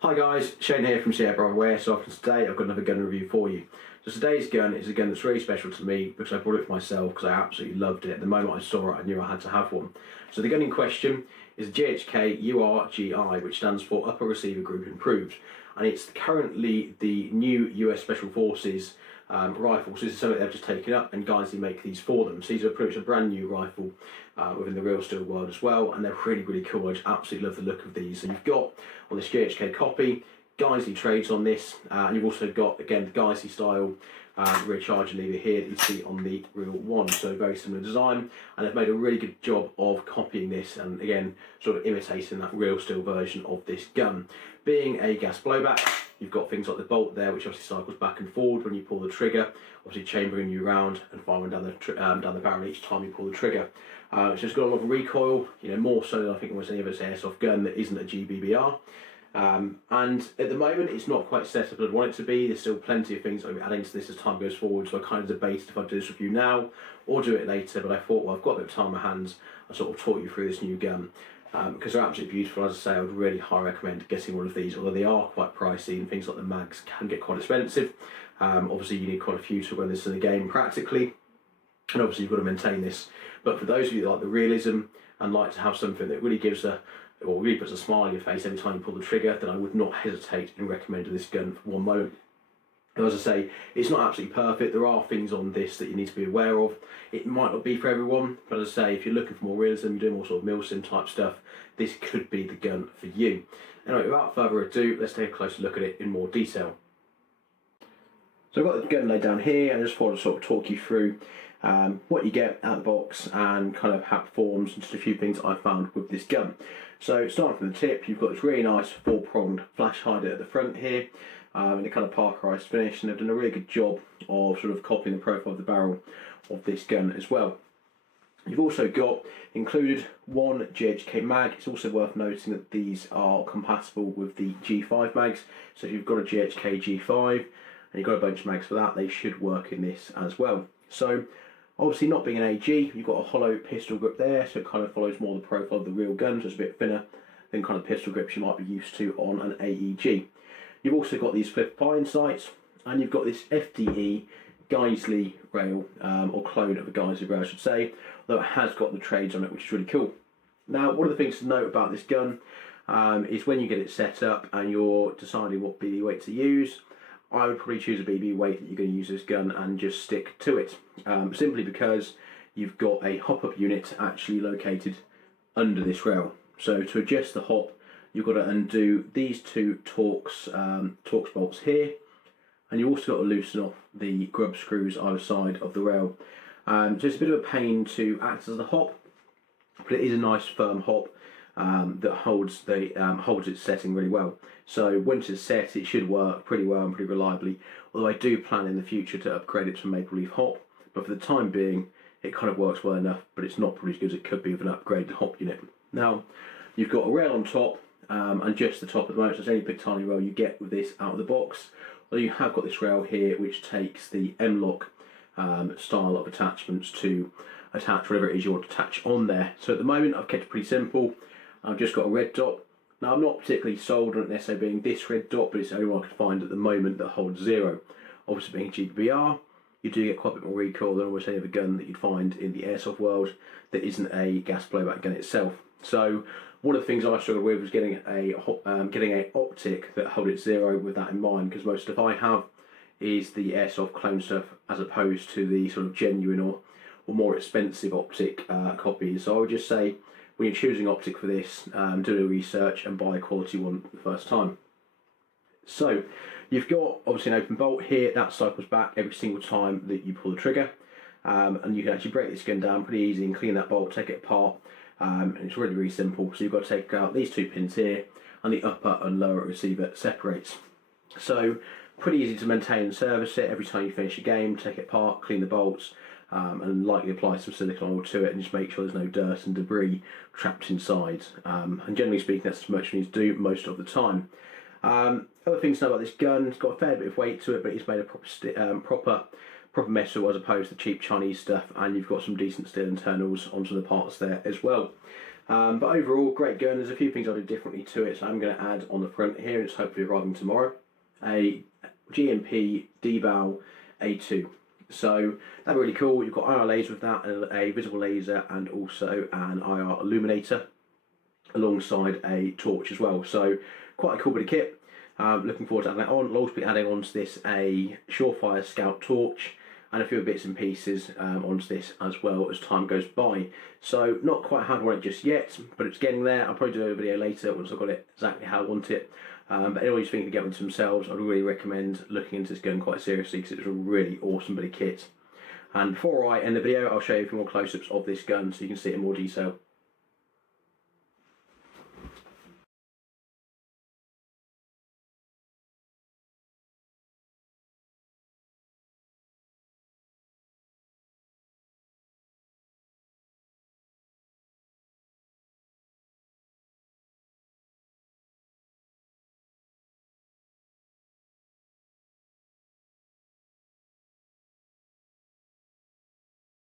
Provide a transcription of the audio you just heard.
Hi guys, Shane here from Airsoft, and today I've got another gun review for you. So today's gun is a gun that's really special to me because I bought it for myself because I absolutely loved it. The moment I saw it I knew I had to have one. So the gun in question is a GHK URGI, which stands for Upper Receiver Group Improved, and it's currently the new US Special Forces rifle. So this is something they've just taken up, and guys, they make these for them. So these are pretty much a brand new rifle within the real steel world as well, and they're really cool. I just absolutely love the look of these. So you've got on this GHK copy Geisley trades on this, and you've also got again the Geisley style rear charging lever here that you see on the real one. So very similar design, and they've made a really good job of copying this and again sort of imitating that real steel version of this gun. Being a gas blowback, you've got things like the bolt there, which obviously cycles back and forward when you pull the trigger, obviously chambering you round and firing down the barrel each time you pull the trigger. It's just got a lot of recoil, more so than I think almost any other airsoft gun that isn't a GBBR. And at the moment it's not quite set up as I'd want it to be. There's still plenty of things I'll be adding to this as time goes forward, so I kind of debated if I'd do this review now or do it later, but I thought, well, I've got a bit of time on my hands. I sort of talk you through this new gun because they're absolutely beautiful. As I say, I would really highly recommend getting one of these, although they are quite pricey and things like the mags can get quite expensive. Obviously you need quite a few to run this in the game practically, and obviously you've got to maintain this. But for those of you that like the realism and like to have something that really gives really puts a smile on your face every time you pull the trigger, then I would not hesitate in recommending this gun for one moment. And as I say, it's not absolutely perfect. There are things on this that you need to be aware of. It might not be for everyone, but as I say, if you're looking for more realism, you're doing more sort of Milsim type stuff, this could be the gun for you. Anyway, without further ado, let's take a closer look at it in more detail. So I've got the gun laid down here, and I just thought I'd sort of talk you through what you get out of the box and kind of how it performs and just a few things I found with this gun. So starting from the tip, you've got this really nice four-pronged flash hider at the front here in a kind of parkerized finish, and they've done a really good job of sort of copying the profile of the barrel of this gun as well. You've also got included one GHK mag. It's also worth noting that these are compatible with the G5 mags, so if you've got a GHK G5 and you've got a bunch of mags for that, they should work in this as well. So obviously, not being an AG, you've got a hollow pistol grip there, so it kind of follows more the profile of the real gun, so it's a bit thinner than kind of pistol grips you might be used to on an AEG. You've also got these flip pine sights, and you've got this FDE Geisley rail, or clone of a Geisley rail I should say, though it has got the trades on it, which is really cool. Now, one of the things to note about this gun is when you get it set up and you're deciding what BB weight to use, I would probably choose a BB weight that you're going to use this gun and just stick to it, simply because you've got a hop-up unit actually located under this rail. So to adjust the hop, you've got to undo these two Torx bolts here, and you also got to loosen off the grub screws either side of the rail. So it's a bit of a pain to act as the hop, but it is a nice firm hop that holds its setting really well. So once it's set, it should work pretty well and pretty reliably, although I do plan in the future to upgrade it to a maple leaf hop, but for the time being it kind of works well enough, but it's not probably as good as it could be with an upgraded hop unit. Now you've got a rail on top and just the top at the moment, so it's only a big tiny rail you get with this out of the box, although you have got this rail here which takes the M-lock style of attachments to attach whatever it is you want to attach on there. So at the moment I've kept it pretty simple. I've just got a red dot. Now I'm not particularly sold on it necessarily being this red dot, but it's the only one I could find at the moment that holds 0. Obviously being GBBR, you do get quite a bit more recoil than almost any other gun that you'd find in the airsoft world that isn't a gas blowback gun itself. So one of the things I struggled with was getting a optic that held it 0 with that in mind, because most stuff I have is the airsoft clone stuff as opposed to the sort of genuine or more expensive optic copies. So I would just say, when you're choosing optic for this, do a little research and buy a quality one the first time. So you've got obviously an open bolt here that cycles back every single time that you pull the trigger, and you can actually break this gun down pretty easy and clean that bolt, take it apart, and it's really simple. So you've got to take out these two pins here, and the upper and lower receiver separates. So pretty easy to maintain and service it. Every time you finish a game, take it apart, clean the bolts, and likely apply some silicone oil to it and just make sure there's no dirt and debris trapped inside. And generally speaking, that's as much as you need to do most of the time. Other things to know about this gun, it's got a fair bit of weight to it, but it's made of proper metal as opposed to cheap Chinese stuff, and you've got some decent steel internals on some of the parts there as well. But overall, great gun. There's a few things I'll do differently to it, so I'm going to add on the front here, it's hopefully arriving tomorrow, a GMP D-Bow A2. So that'd be really cool. You've got IR laser with that, a visible laser, and also an IR illuminator alongside a torch as well. So quite a cool bit of kit. Looking forward to adding that on. I'll also be adding onto this a Surefire Scout torch and a few bits and pieces onto this as well as time goes by. So not quite hardware on it just yet, but it's getting there. I'll probably do a video later once I've got it exactly how I want it. But anyone who's thinking to get one to themselves, I'd really recommend looking into this gun quite seriously because it's a really awesome bit of kit. And before I end the video, I'll show you a few more close-ups of this gun so you can see it in more detail.